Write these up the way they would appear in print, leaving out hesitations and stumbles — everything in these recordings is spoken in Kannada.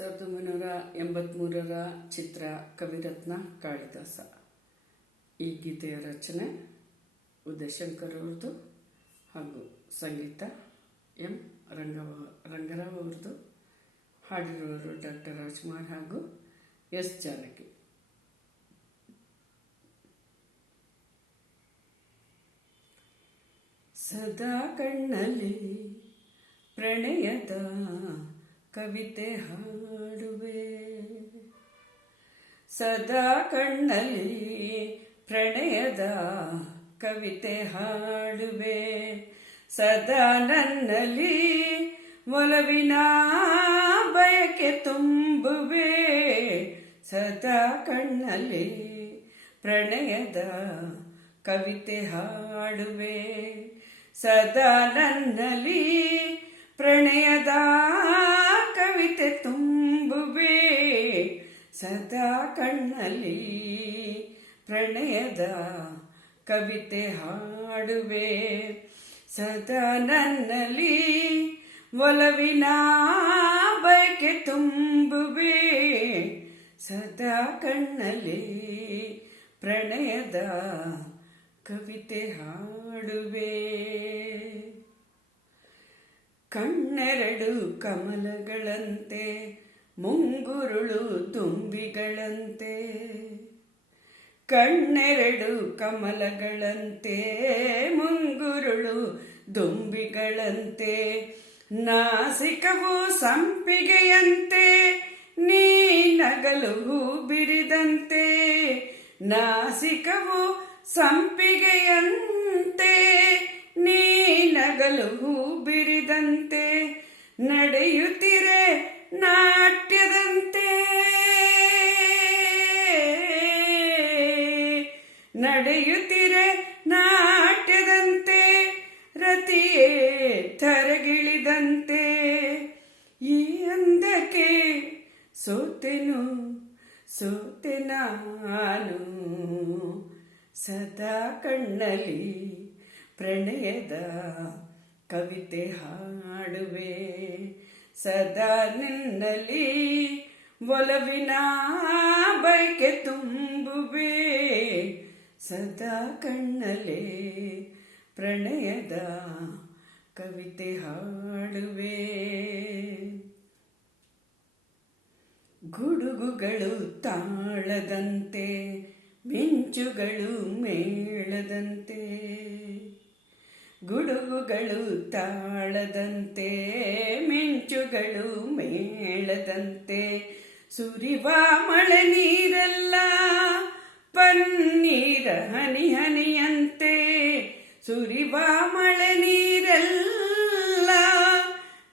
1983ರ ಚಿತ್ರ ಕವಿರತ್ನ ಕಾಳಿದಾಸ. ಈ ಗೀತೆಯ ರಚನೆ ಉದಯಶಂಕರ್ ಅವ್ರದ್ದು ಹಾಗೂ ಸಂಗೀತ ಎಂ ರಂಗರಾವ್ ಅವ್ರದ್ದು. ಹಾಡಿರುವವರು ಡಾಕ್ಟರ್ ರಾಜ್ಕುಮಾರ್ ಹಾಗೂ ಎಸ್ ಜಾನಕಿ. ಸದಾ ಕಣ್ಣಲ್ಲಿ ಪ್ರಣಯದ ಕವಿತೆ ಹಾಡುವೆ, ಸದಾ ಕಣ್ಣಲ್ಲಿ ಪ್ರಣಯದ ಕವಿತೆ ಹಾಡುವೆ, ಸದಾ ನನ್ನಲ್ಲಿ ಒಲವಿನ ಬಯಕೆ ತುಂಬುವೆ, ಸದಾ ಕಣ್ಣಲ್ಲಿ ಪ್ರಣಯದ ಕವಿತೆ ಹಾಡುವೆ, ಸದಾ ನನ್ನಲ್ಲಿ ಪ್ರಣಯದ ಕವಿತೆ ತುಂಬುವೆ, ಸದಾ ಕಣ್ಣಲ್ಲಿ ಪ್ರಣಯದ ಕವಿತೆ ಹಾಡುವೆ, ಸದಾ ನನ್ನಲ್ಲಿ ಒಲವಿನ ಬಯಕೆ ತುಂಬುವೆ, ಸದಾ ಕಣ್ಣಲ್ಲಿ ಪ್ರಣಯದ ಕವಿತೆ ಹಾಡುವೆ. ಕಣ್ಣೆರಡು ಕಮಲಗಳಂತೆ ಮುಂಗುರುಳು ದುಂಬಿಗಳಂತೆ, ಕಣ್ಣೆರಡು ಕಮಲಗಳಂತೆ ಮುಂಗುರುಳು ದುಂಬಿಗಳಂತೆ, ನಾಸಿಕವು ಸಂಪಿಗೆಯಂತೆ ನೀ ನಗಲು ಹೂ ಬಿರಿದಂತೆ, ನಾಸಿಕವು ಸಂಪಿಗೆಯಂತೆ ನೀ ನಗಲು ಹೂ ಬಿರಿದಂತೆ, ನಡೆಯುತ್ತಿರೆ ನಾಟ್ಯದಂತೆ, ನಡೆಯುತ್ತಿರೆ ನಾಟ್ಯದಂತೆ, ರತಿಯೇ ಥರಗಿಳಿದಂತೆ, ಈ ಅಂದಕ್ಕೆ ಸೋತೆನು ಸೋತೆ ನಾನು, ಸದಾ ಕಣ್ಣಲ್ಲಿ ಪ್ರಣಯದ ಕವಿತೆ ಹಾಡುವೆ, ಸದಾ ನಿನ್ನಲ್ಲಿ ಒಲವಿನ ಬಯಕೆ ತುಂಬುವೆ, ಸದಾ ಕಣ್ಣಲ್ಲಿ ಪ್ರಣಯದ ಕವಿತೆ ಹಾಡುವೆ. ಗುಡುಗುಗಳು ತಾಳದಂತೆ ಮಿಂಚುಗಳು ಮೇಳದಂತೆ, ಗುಡುಗುಗಳು ತಾಳದಂತೆ ಮಿಂಚುಗಳು ಮೇಳದಂತೆ, ಸುರಿವ ಮಳೆ ನೀರೆಲ್ಲ ಪನ್ನೀರ ಹನಿ ಹನಿಯಂತೆ, ಸುರಿವ ಮಳೆ ನೀರೆಲ್ಲ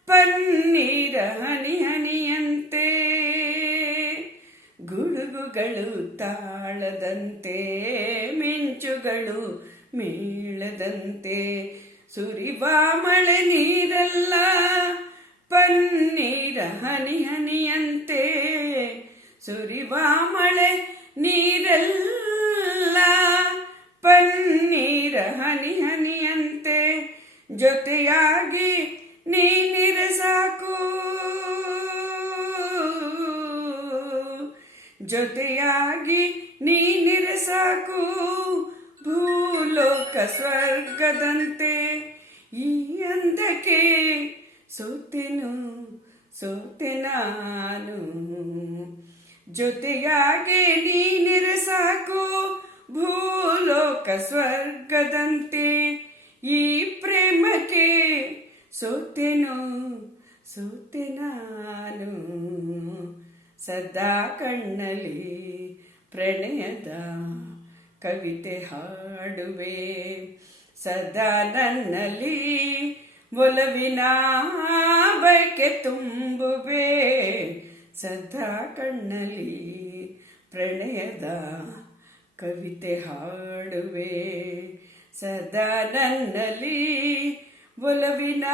ಪನ್ನೀರ ಹನಿ ಹನಿಯಂತೆ, ಗುಡುಗುಗಳು ತಾಳದಂತೆ ಮಿಂಚುಗಳು ಮೇಳದಂತೆ, ಸುರಿವ ಮಳೆ ನೀರೆಲ್ಲ ಪನ್ನೀರ ಹನಿ ಹನಿಯಂತೆ, ಸುರಿವ ಮಳೆ ನೀರೆಲ್ಲ ಪನ್ನೀರ ಹನಿ ಹನಿಯಂತೆ, ಜೊತೆಯಾಗಿ ನೀನಿರೆ ಸಾಕು, ಜೊತೆಯಾಗಿ ನೀನಿರೆ ಸಾಕು, ಭೂಲೋಕ ಸ್ವರ್ಗದಂತೆ, ಈ ಅಂದಕ್ಕೆ ಸೋತೆನು ಸೋತೆ ನಾನು, ಜೊತೆಯಾಗಿ ನೀನಿರೆ ಸಾಕು, ಭೂಲೋಕ ಸ್ವರ್ಗದಂತೆ, ಈ ಪ್ರೇಮಕ್ಕೆ ಸೋತೆನು ಸೋತೆ ನಾನು, ಸದಾ ಕಣ್ಣಲ್ಲಿ ಪ್ರಣಯದ ಕವಿತೆ ಹಾಡುವೆ, ಸದಾ ನನ್ನಲ್ಲಿ ಒಲವಿನ ಬಯಕೆ ತುಂಬುವೆ, ಸದಾ ಕಣ್ಣಲ್ಲಿ ಪ್ರಣಯದ ಕವಿತೆ ಹಾಡುವೆ, ಸದಾ ನನ್ನಲ್ಲಿ ಒಲವಿನ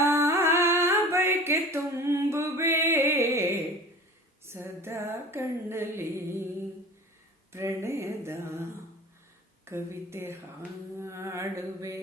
ಬಯಕೆ ತುಂಬುವೆ, ಸದಾ ಕಣ್ಣಲ್ಲಿ ಪ್ರಣಯದ ಕವಿತೆ ಹಾಡುವೆ.